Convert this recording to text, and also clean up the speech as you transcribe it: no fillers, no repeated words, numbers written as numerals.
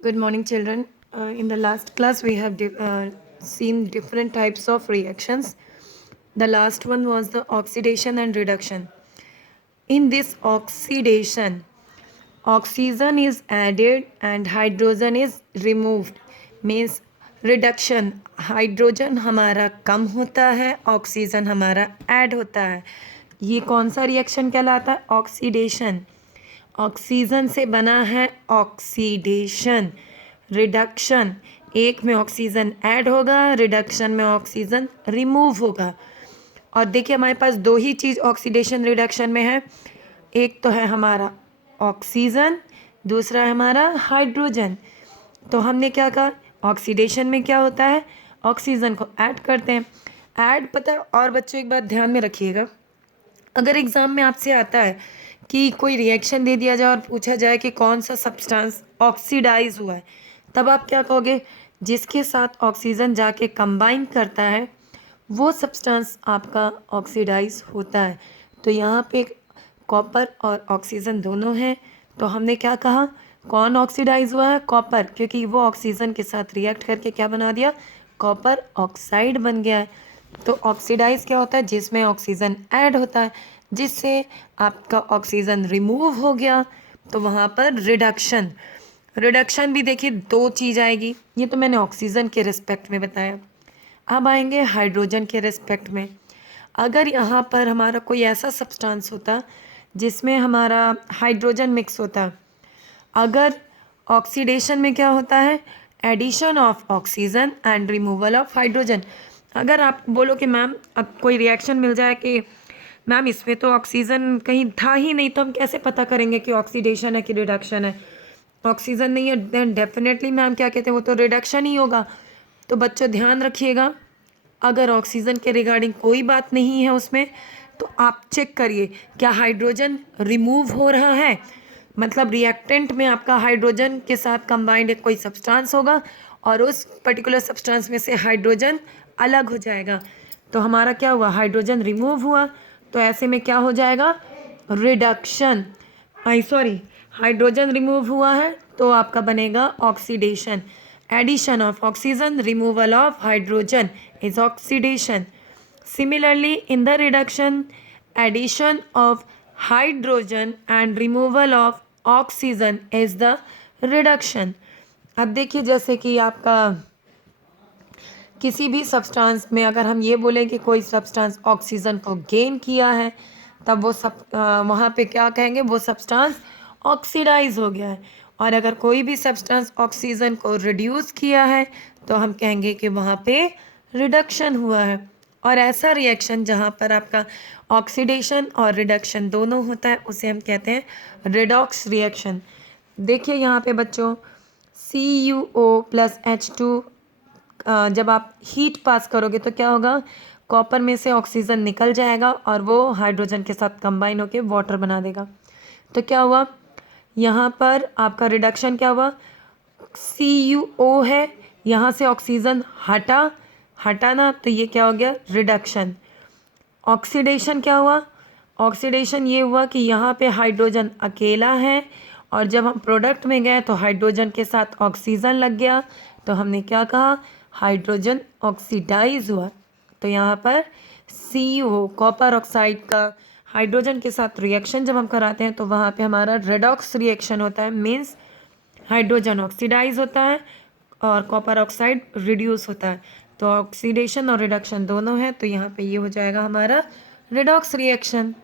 Good morning, children. In the last class, we have seen different types of reactions. The last one was the oxidation and reduction. In this oxidation, oxygen is added and hydrogen is removed. Means reduction, hydrogen हमारा कम होता है, oxygen हमारा add होता है. ये कौन सा reaction कहलाता है? ऑक्सीडेशन. ऑक्सीजन से बना है ऑक्सीडेशन. रिडक्शन, एक में ऑक्सीजन ऐड होगा, रिडक्शन में ऑक्सीजन रिमूव होगा. और देखिए हमारे पास दो ही चीज़ ऑक्सीडेशन रिडक्शन में है. एक तो है हमारा ऑक्सीजन, दूसरा है हमारा हाइड्रोजन. तो हमने क्या कहा, ऑक्सीडेशन में क्या होता है, ऑक्सीजन को ऐड करते हैं. ऐड पता है. और बच्चों एक बात ध्यान में रखिएगा, अगर एग्ज़ाम में आपसे आता है कि कोई रिएक्शन दे दिया जाए और पूछा जाए कि कौन सा सब्सटेंस ऑक्सीडाइज हुआ है, तब आप क्या कहोगे? जिसके साथ ऑक्सीजन जाके कंबाइन करता है वो सब्सटेंस आपका ऑक्सीडाइज होता है. तो यहाँ पे कॉपर और ऑक्सीजन दोनों हैं. तो हमने क्या कहा, कौन ऑक्सीडाइज हुआ है? कॉपर, क्योंकि वो ऑक्सीजन के साथ रिएक्ट करके क्या बना दिया, कॉपर ऑक्साइड बन गया है. तो ऑक्सीडाइज क्या होता है? जिसमें ऑक्सीजन ऐड होता है, जिससे आपका ऑक्सीजन रिमूव हो गया. तो वहाँ पर रिडक्शन. रिडक्शन भी देखिए दो चीज़ आएगी. ये तो मैंने ऑक्सीजन के रिस्पेक्ट में बताया. अब आएंगे हाइड्रोजन के रिस्पेक्ट में. अगर यहाँ पर हमारा कोई ऐसा सब्सटेंस होता जिसमें हमारा हाइड्रोजन मिक्स होता, अगर ऑक्सीडेशन में क्या होता है, addition of oxygen and removal of hydrogen. अगर आप बोलो कि मैम अब कोई रिएक्शन मिल जाए कि मैम इसमें तो ऑक्सीजन कहीं था ही नहीं, तो हम कैसे पता करेंगे कि ऑक्सीडेशन है कि रिडक्शन है? ऑक्सीजन नहीं है, देन डेफिनेटली मैम क्या कहते हैं, वो तो रिडक्शन ही होगा. तो बच्चों ध्यान रखिएगा, अगर ऑक्सीजन के रिगार्डिंग कोई बात नहीं है उसमें, तो आप चेक करिए क्या हाइड्रोजन रिमूव हो रहा है. मतलब रिएक्टेंट में आपका हाइड्रोजन के साथ कंबाइंड एक कोई सब्सटेंस होगा और उस पर्टिकुलर सब्सटेंस में से हाइड्रोजन अलग हो जाएगा. तो हमारा क्या हुआ, हाइड्रोजन रिमूव हुआ. तो ऐसे में क्या हो जाएगा, रिडक्शन. हाइड्रोजन रिमूव हुआ है तो आपका बनेगा oxidation. Addition of oxygen, removal of hydrogen is oxidation. Similarly, in the reduction, addition of hydrogen and removal of oxygen is the reduction. अब देखिए जैसे कि आपका किसी भी सब्सटेंस में अगर हम ये बोलें कि कोई सब्सटेंस ऑक्सीजन को गेन किया है, तब वो वहाँ पे क्या कहेंगे, वो सब्सटेंस ऑक्सीडाइज हो गया है. और अगर कोई भी सब्सटेंस ऑक्सीजन को रिड्यूस किया है तो हम कहेंगे कि वहाँ पे रिडक्शन हुआ है. और ऐसा रिएक्शन जहाँ पर आपका ऑक्सीडेशन और रिडक्शन दोनों होता है उसे हम कहते हैं रेडॉक्स रिएक्शन. देखिए यहाँ पे बच्चों, CuO+H2 जब आप हीट पास करोगे तो क्या होगा, कॉपर में से ऑक्सीजन निकल जाएगा और वो हाइड्रोजन के साथ कंबाइन होकर वाटर बना देगा. तो क्या हुआ, यहाँ पर आपका रिडक्शन क्या हुआ, CuO है, यहाँ से ऑक्सीजन हटाना, तो ये क्या हो गया, रिडक्शन. ऑक्सीडेशन क्या हुआ, ऑक्सीडेशन ये हुआ कि यहाँ पे हाइड्रोजन अकेला है और जब हम प्रोडक्ट में गए तो हाइड्रोजन के साथ ऑक्सीजन लग गया, तो हमने क्या कहा, हाइड्रोजन ऑक्सीडाइज हुआ. तो यहाँ पर CuO कॉपर ऑक्साइड का हाइड्रोजन के साथ रिएक्शन जब हम कराते हैं तो वहाँ पे हमारा रेडॉक्स रिएक्शन होता है. मीन्स हाइड्रोजन ऑक्सीडाइज होता है और कॉपर ऑक्साइड रिड्यूस होता है. तो ऑक्सीडेशन और रिडक्शन दोनों है, तो यहाँ पे ये हो जाएगा हमारा रेडॉक्स रिएक्शन.